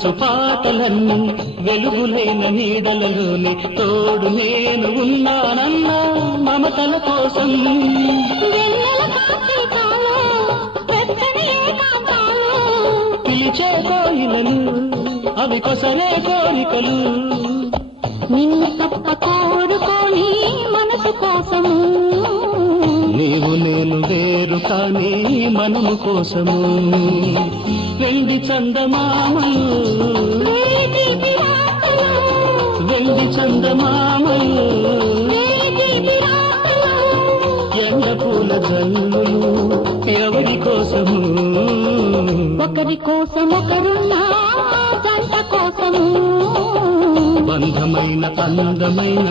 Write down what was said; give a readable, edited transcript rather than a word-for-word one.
మనసు పాటలన్నీ వెలుగులైన నీడలలోని తోడు నేను ఉన్నానన్న మమతల కోసం పిలిచే కోయిలలు అవి కొసరే కోరికలు నిన్ను తప్ప కోరుకోని మనసు కోసము నీవు నేను వేరు కానీ మనము కోసము వెండి చందమామలు వెండి చందమామలు ఎండ పూల జల్లులు ఎవరి కోసము ఒకరి కోసం ఒకరున్నా జంట కోసము బంధమైన అందమైన